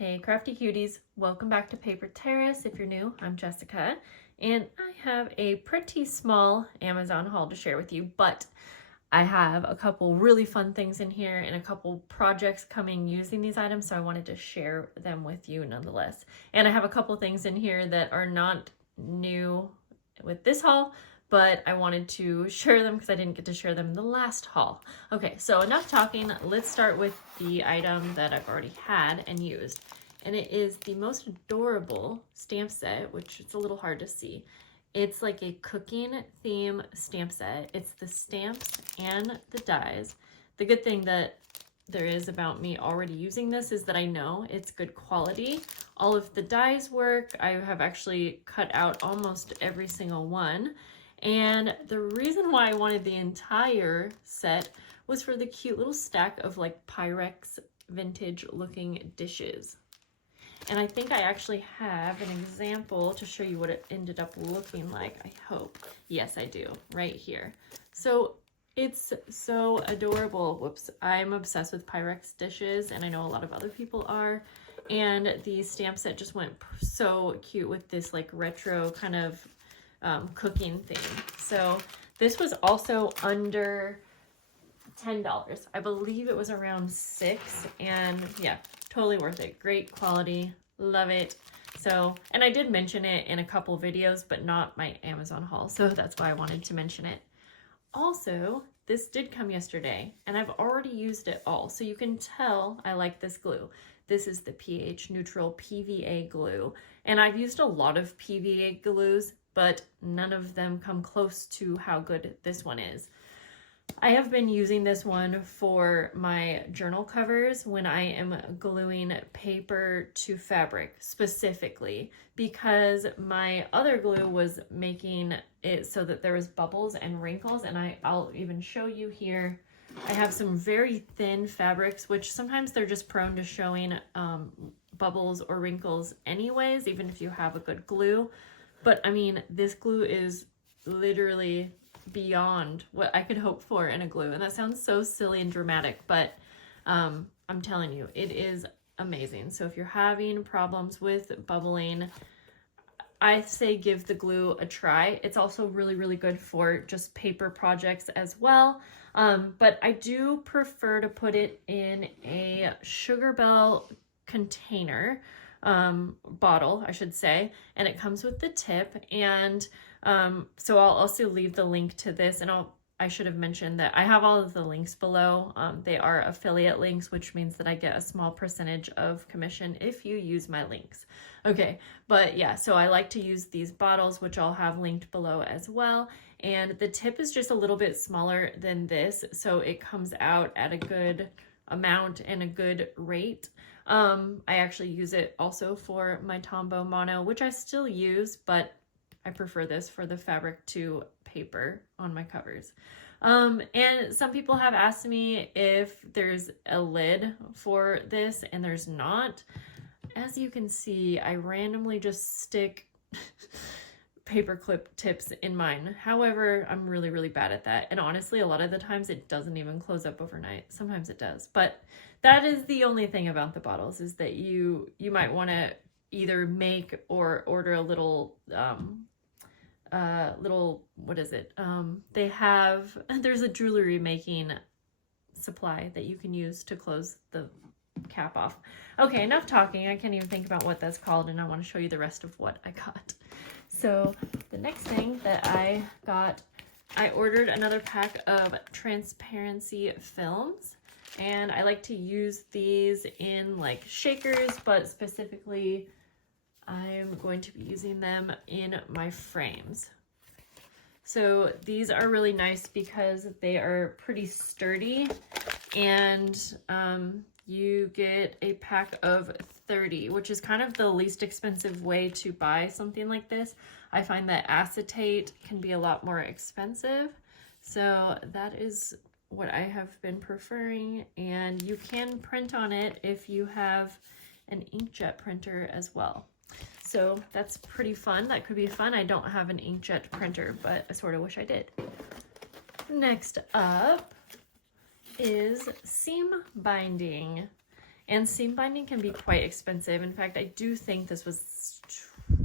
Hey crafty cuties, welcome back to Paper Terrace. If you're new, I'm Jessica, and I have a pretty small Amazon haul to share with you, but I have a couple really fun things in here and a couple projects coming using these items, so I wanted to share them with you nonetheless. And I have a couple things in here that are not new with this haul, but I wanted to share them because I didn't get to share them in the last haul. Okay, so enough talking. Let's start with the item that I've already had and used. And it is the most adorable stamp set, which it's a little hard to see. It's like a cooking theme stamp set. It's the stamps and the dies. The good thing that there is about me already using this is that I know it's good quality. All of the dies work. I have actually cut out almost every single one. And the reason why I wanted the entire set was for the cute little stack of like Pyrex vintage looking dishes. And I think I actually have an example to show you what it ended up looking like, I hope. Yes, I do, right here. So it's so adorable. Whoops, I'm obsessed with Pyrex dishes, and I know a lot of other people are. And the stamp set just went so cute with this like retro kind of cooking theme. So this was also under $10. I believe it was around $6, and yeah, totally worth it. Great quality, love it. So, and I did mention it in a couple videos, but not my Amazon haul, so that's why I wanted to mention it. Also, this did come yesterday, and I've already used it all, so you can tell I like this glue. This is the pH neutral PVA glue, and I've used a lot of PVA glues, but none of them come close to how good this one is. I have been using this one for my journal covers when I am gluing paper to fabric specifically, because my other glue was making it so that there was bubbles and wrinkles, and I'll even show you here. I have some very thin fabrics, which sometimes they're just prone to showing bubbles or wrinkles anyways, even if you have a good glue. But I mean, this glue is literally beyond what I could hope for in a glue. And that sounds so silly and dramatic, but I'm telling you, it is amazing. So if you're having problems with bubbling, I say give the glue a try. It's also really, really good for just paper projects as well. But I do prefer to put it in a Sugar Bell container, bottle, I should say, and it comes with the tip. And so I'll also leave the link to this, and I should have mentioned that I have all of the links below. They are affiliate links, which means that I get a small percentage of commission if you use my links. Okay, but yeah, so I like to use these bottles, which I'll have linked below as well. And the tip is just a little bit smaller than this, so it comes out at a good amount and a good rate. I actually use it also for my Tombow Mono, which I still use, but I prefer this for the fabric to paper on my covers. And some people have asked me if there's a lid for this, and there's not. As you can see, I randomly just stick paper clip tips in mine. However, I'm really, really bad at that. And honestly, a lot of the times it doesn't even close up overnight. Sometimes it does. But that is the only thing about the bottles, is that you might want to either make or order a little what is it? There's a jewelry making supply that you can use to close the cap off. Okay, enough talking. I can't even think about what that's called, and I want to show you the rest of what I got. So the next thing that I got, I ordered another pack of transparency films, and I like to use these in like shakers, but specifically I'm going to be using them in my frames. So these are really nice because they are pretty sturdy, and you get a pack of 30, which is kind of the least expensive way to buy something like this. I find that acetate can be a lot more expensive, so that is what I have been preferring. And you can print on it if you have an inkjet printer as well. So that's pretty fun. That could be fun. I don't have an inkjet printer, but I sort of wish I did. Next up is seam binding. And seam binding can be quite expensive. In fact, I do think this was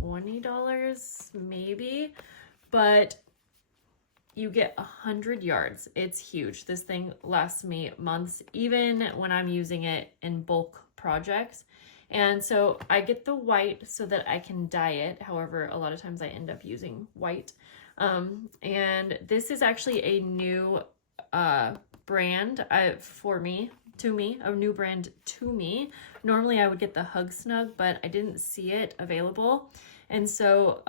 $20 maybe, but you get 100 yards. It's huge. This thing lasts me months, even when I'm using it in bulk projects. And so I get the white so that I can dye it. However, a lot of times I end up using white. And this is actually a new brand a new brand to me. Normally I would get the Hug Snug, but I didn't see it available. And so,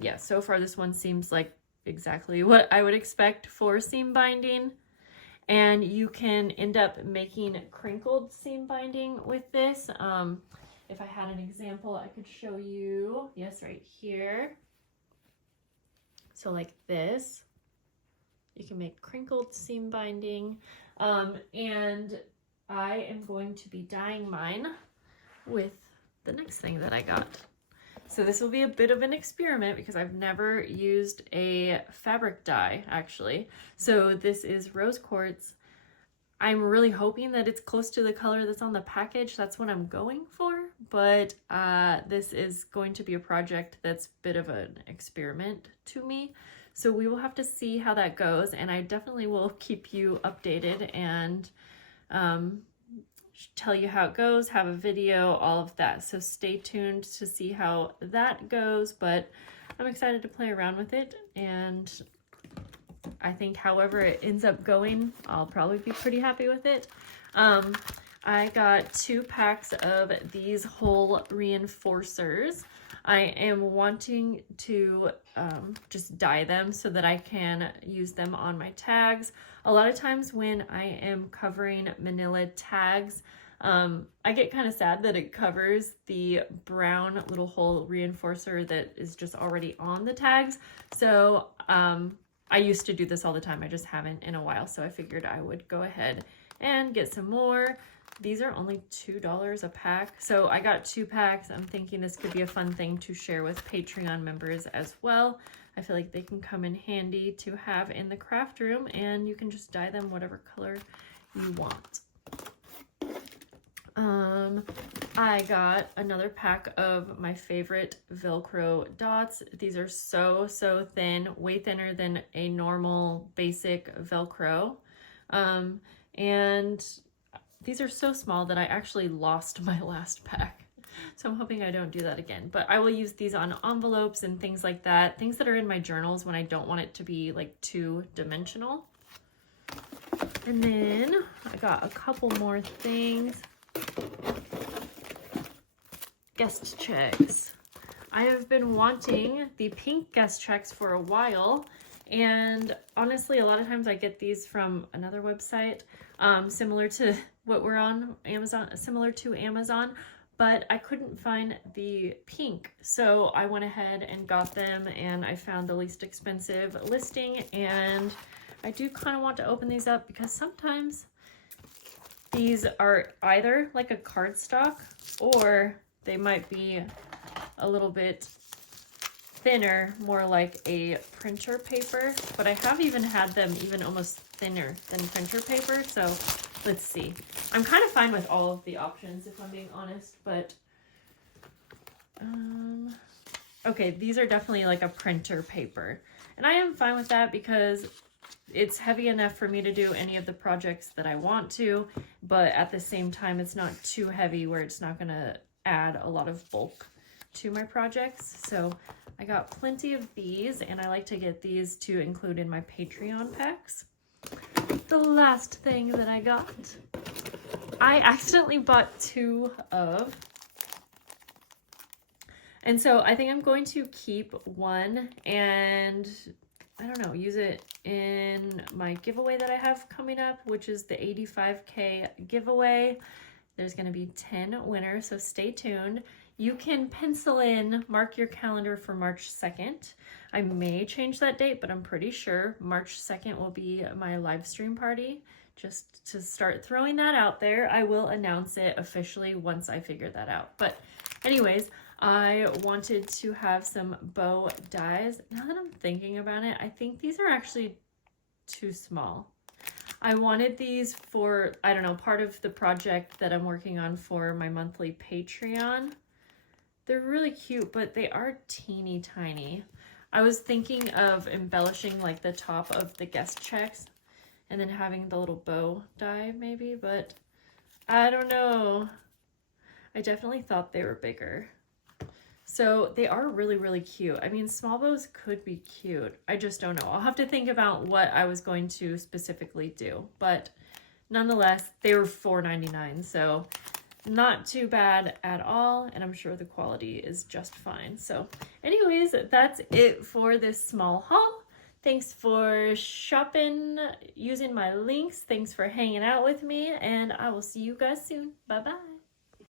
yeah, so far this one seems like exactly what I would expect for seam binding. And you can end up making crinkled seam binding with this. If I had an example, I could show you. Yes, right here. So like this, you can make crinkled seam binding. And I am going to be dyeing mine with the next thing that I got. So this will be a bit of an experiment because I've never used a fabric dye actually. So this is rose quartz. I'm really hoping that it's close to the color that's on the package. That's what I'm going for. But this is going to be a project that's a bit of an experiment to me. So we will have to see how that goes. And I definitely will keep you updated and tell you how it goes, have a video, all of that. So stay tuned to see how that goes. But I'm excited to play around with it. And I think however it ends up going, I'll probably be pretty happy with it. I got 2 packs of these hole reinforcers. I am wanting to just dye them so that I can use them on my tags. A lot of times when I am covering manila tags, I get kind of sad that it covers the brown little hole reinforcer that is just already on the tags. So I used to do this all the time. I just haven't in a while. So I figured I would go ahead and get some more. These are only $2 a pack. So I got 2 packs. I'm thinking this could be a fun thing to share with Patreon members as well. I feel like they can come in handy to have in the craft room, and you can just dye them whatever color you want. I got another pack of my favorite Velcro dots. These are so thin, way thinner than a normal basic Velcro. And these are so small that I actually lost my last pack. So I'm hoping I don't do that again. But I will use these on envelopes and things like that. Things that are in my journals when I don't want it to be like too dimensional. And then I got a couple more things. Guest checks. I have been wanting the pink guest checks for a while. And honestly, a lot of times I get these from another website, similar to what we're on Amazon, but I couldn't find the pink. So I went ahead and got them, and I found the least expensive listing, and I do kind of want to open these up because sometimes these are either like a cardstock or they might be a little bit thinner, more like a printer paper, but I have even had them even almost thinner than printer paper. So let's see. I'm kind of fine with all of the options if I'm being honest, but okay, these are definitely like a printer paper, and I am fine with that because it's heavy enough for me to do any of the projects that I want to, but at the same time it's not too heavy where it's not going to add a lot of bulk to my projects. So I got plenty of these, and I like to get these to include in my Patreon packs. The last thing that I got, I accidentally bought 2 of, and so I think I'm going to keep one and I don't know, use it in my giveaway that I have coming up, which is the 85K giveaway. There's going to be 10 winners, so stay tuned. You can pencil in, mark your calendar for March 2nd. I may change that date, but I'm pretty sure March 2nd will be my live stream party. Just to start throwing that out there, I will announce it officially once I figure that out. But anyways, I wanted to have some bow dies. Now that I'm thinking about it, I think these are actually too small. I wanted these for, I don't know, part of the project that I'm working on for my monthly Patreon. They're really cute, but they are teeny tiny. I was thinking of embellishing like the top of the guest checks and then having the little bow die maybe, but I don't know. I definitely thought they were bigger. So they are really, really cute. I mean, small bows could be cute. I just don't know. I'll have to think about what I was going to specifically do. But nonetheless, they were $4.99, so not too bad at all. And I'm sure the quality is just fine. So anyways, that's it for this small haul. Thanks for shopping using my links. Thanks for hanging out with me. And I will see you guys soon. Bye-bye.